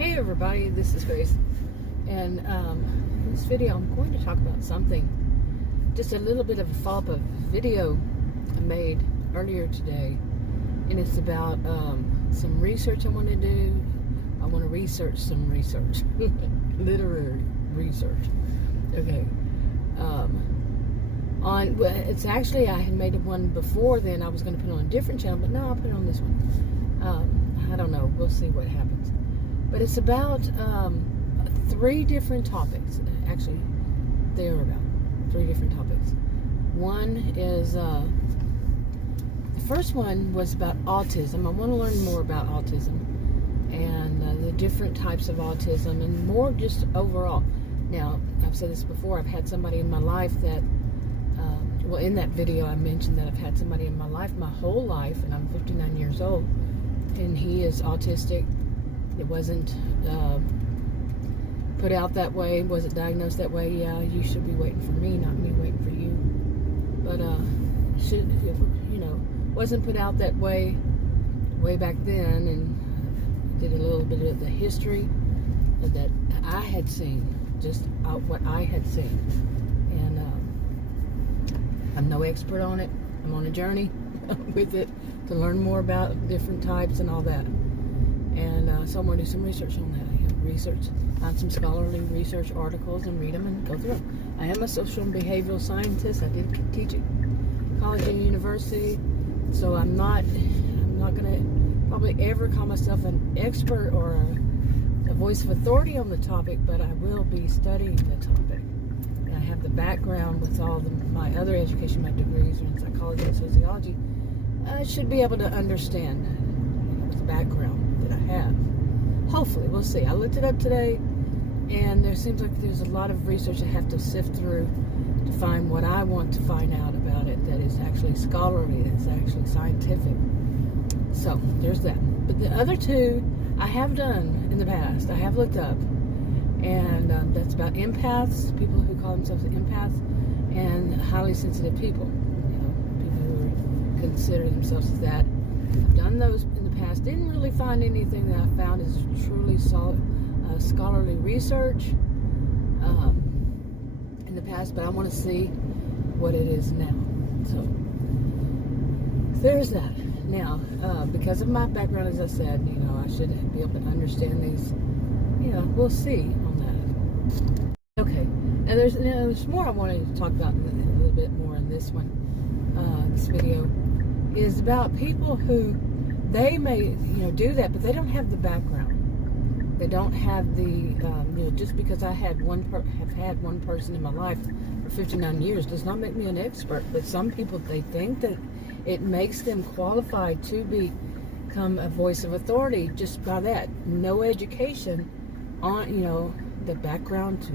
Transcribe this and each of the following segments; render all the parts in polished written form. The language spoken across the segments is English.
Hey everybody, this is Grace, and in this video I'm going to talk about something, just a little bit of a follow-up of a video I made earlier today, and it's about some research I want to do. I want to research some research, literary research. Okay. It's actually, I had made one before then. I was going to put it on a different channel, but no, I'll put it on this one. I don't know. We'll see what happens. But it's about 3 different topics. Actually, they are about 3 different topics. One is, the first one was about autism. I want to learn more about autism and the different types of autism and more just overall. Now, I've said this before, I've had somebody in my life that, well, in that video I mentioned that I've had somebody in my life my whole life, and I'm 59 years old, and he is autistic. It wasn't put out that way, wasn't diagnosed that way. Yeah, you should be waiting for me, not me waiting for you. But, wasn't put out that way back then, and did a little bit of the history that I had seen, just what I had seen. And I'm no expert on it. I'm on a journey with it to learn more about different types and all that. And so I'm going to do some research on that. Find some scholarly research articles and read them and go through them. I am a social and behavioral scientist. I did teach at college and university, so I'm not going to probably ever call myself an expert or a voice of authority on the topic, but I will be studying the topic. And I have the background with all my other education, my degrees in psychology and sociology. I should be able to understand the background that I have. Hopefully, we'll see. I looked it up today, and there seems like there's a lot of research I have to sift through to find what I want to find out about it that is actually scholarly, that's actually scientific. So, there's that. But the other 2 I have done in the past. I have looked up, and that's about empaths, people who call themselves empaths, and highly sensitive people. People who consider themselves as that. I've done those in the past. Didn't really find anything that I found is truly solid, scholarly research in the past, but I want to see what it is now. So there's that. Now, because of my background, as I said, I should be able to understand these. We'll see on that. Okay. Now there's more I wanted to talk about a little bit more in this one. This video is about people who they may do that, but they don't have the background. They don't have the just because I have had one person in my life for 59 years does not make me an expert. But some people, they think that it makes them qualified to become a voice of authority just by that. No education on the background to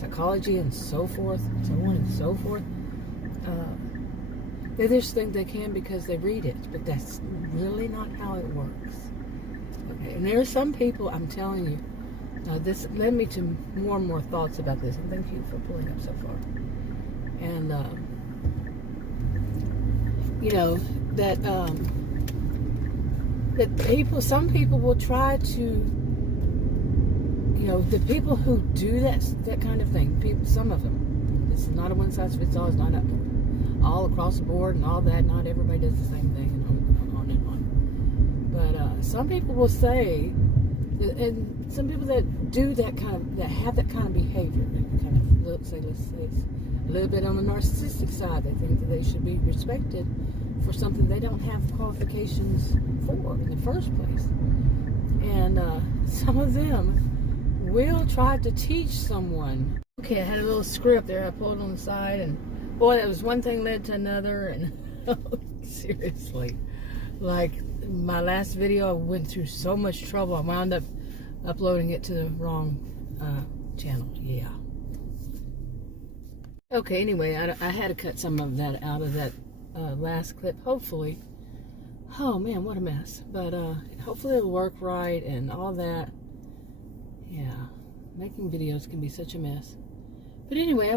psychology and so forth, so on and so forth. They just think they can because they read it, but that's really not how it works. Okay, and there are some people, I'm telling you, this led me to more and more thoughts about this, and thank you for pulling up so far. And, that some people will try to, the people who do that kind of thing, some of them, this is not a one-size-fits-all, it's not all across the board and all that. Not everybody does the same thing, and on and on. But some people will say, and some people that do that that have that kind of behavior, let's say it's a little bit on the narcissistic side. They think that they should be respected for something they don't have qualifications for in the first place. And some of them will try to teach someone. Okay, I had a little script there. I pulled on the side, and boy, that was one thing led to another, and seriously, like my last video, I went through so much trouble. I wound up uploading it to the wrong channel. Yeah. Okay, anyway, I had to cut some of that out of that last clip, hopefully. Oh man, what a mess. But hopefully it'll work right and all that. Yeah, making videos can be such a mess. But anyway, I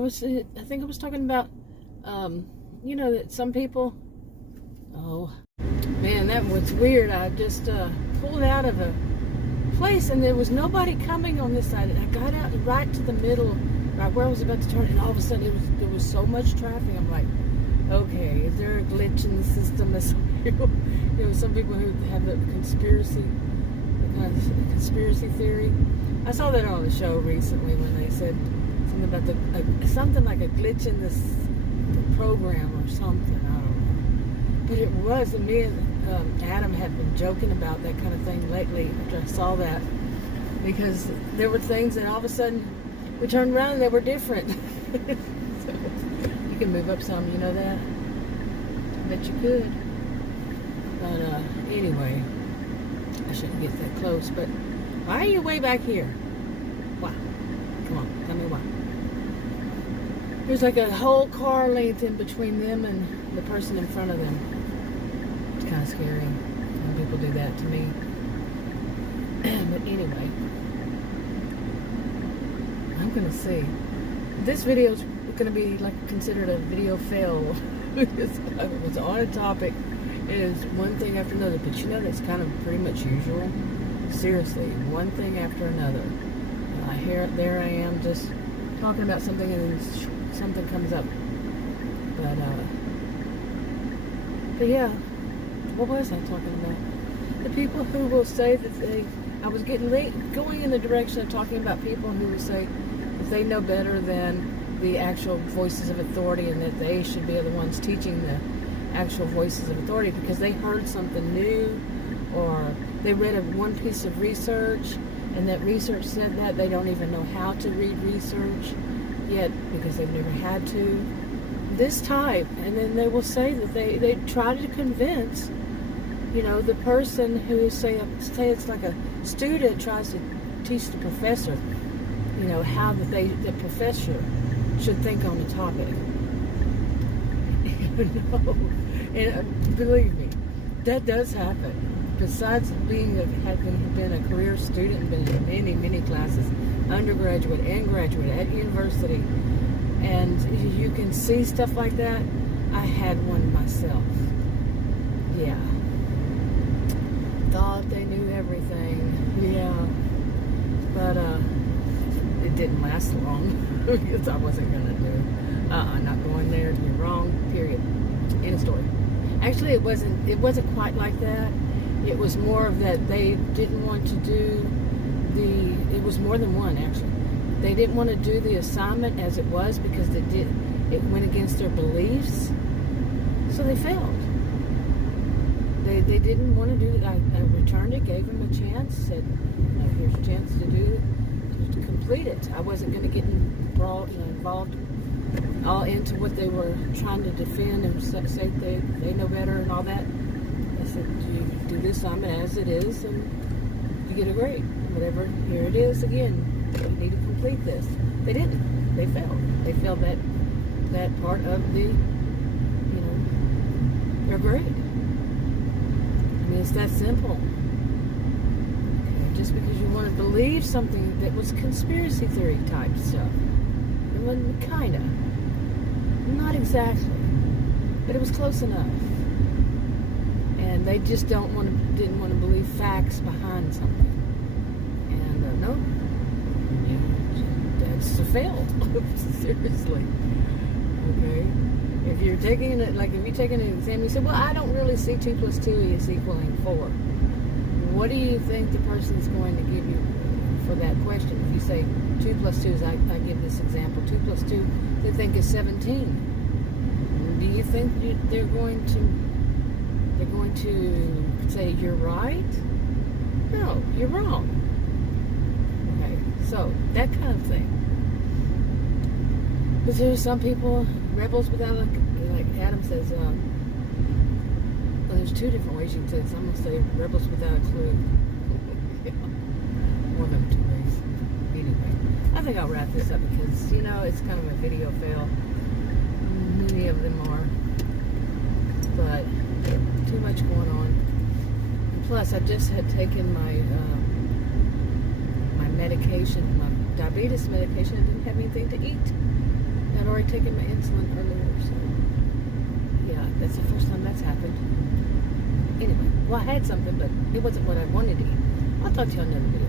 think I was talking about that some people, oh man, that was weird. I just pulled out of a place, and there was nobody coming on this side. And I got out right to the middle, right where I was about to turn, and all of a sudden there was so much traffic. I'm like, okay, is there a glitch in the system? Some people who have the conspiracy theory. I saw that on the show recently when they said something about something like a glitch in the program or something. I don't know, but it was. And me and Adam had been joking about that kind of thing lately after I saw that, because there were things, and all of a sudden we turned around and they were different. So you can move up some, you know that? I bet you could. But anyway, I shouldn't get that close. But why are you way back here? Why? Come on, tell me why. There's like a whole car length in between them and the person in front of them. It's kind of scary when people do that to me. But anyway, I'm gonna see. This video is gonna be like considered a video fail. Because it was on a topic. It is one thing after another, but you know that's kind of pretty much usual. Seriously, one thing after another. There I am just talking about something, and then something comes up. But yeah, what was I talking about? The people who will say that I was going in the direction of talking about people who will say that they know better than the actual voices of authority, and that they should be the ones teaching the actual voices of authority because they heard something new, or they read one piece of research and that research said that they don't even know how to read research yet because they've never had to. This type, and then they will say that they try to convince, the person who say it's like a student tries to teach the professor, how the professor should think on the topic. No. And believe me, that does happen. Besides having been a career student and been in many, many classes, undergraduate and graduate at university, and you can see stuff like that. I had one myself. Yeah. Thought they knew everything. Yeah. But it didn't last long because I wasn't going to do it. Not going there. You're wrong. Period. End of story. Actually, it wasn't quite like that. It was more of that they didn't want to do it was more than one, actually. They didn't want to do the assignment as it was because it went against their beliefs. So they failed. They didn't want to do it. I returned it, gave them a chance, said, here's a chance to do it, to complete it. I wasn't going to get involved all into what they were trying to defend and say they know better and all that. I said, you do the assignment as it is and you get a grade. Whatever, here it is again. You need to complete this. They didn't. They failed. They failed that part of their grade. I mean, it's that simple. Just because you want to believe something that was conspiracy theory type stuff. It wasn't kinda. Not exactly. But it was close enough. And they just didn't want to believe facts behind something. And no. That's a fail. Seriously. Okay. If you're taking an exam, you say, well, I don't really see 2 + 2 is equaling 4. What do you think the person's going to give you for that question? If you say 2 + 2 is, I give this example, 2 + 2, they think is 17. Do you think they're going to say you're right? No, you're wrong. Okay, so that kind of thing. Because there's some people, rebels without like Adam says, well, there's 2 different ways you can say it. Some will say rebels without a clue. Yeah. More than 2 ways. Anyway, I think I'll wrap this up because, it's kind of a video fail. Many of them are. But too much going on. And plus, I just had taken my medication, my diabetes medication. I didn't have anything to eat. I'd already taken my insulin earlier, so yeah, that's the first time that's happened. Anyway, well, I had something, but it wasn't what I wanted to eat. I'll talk to you on another video.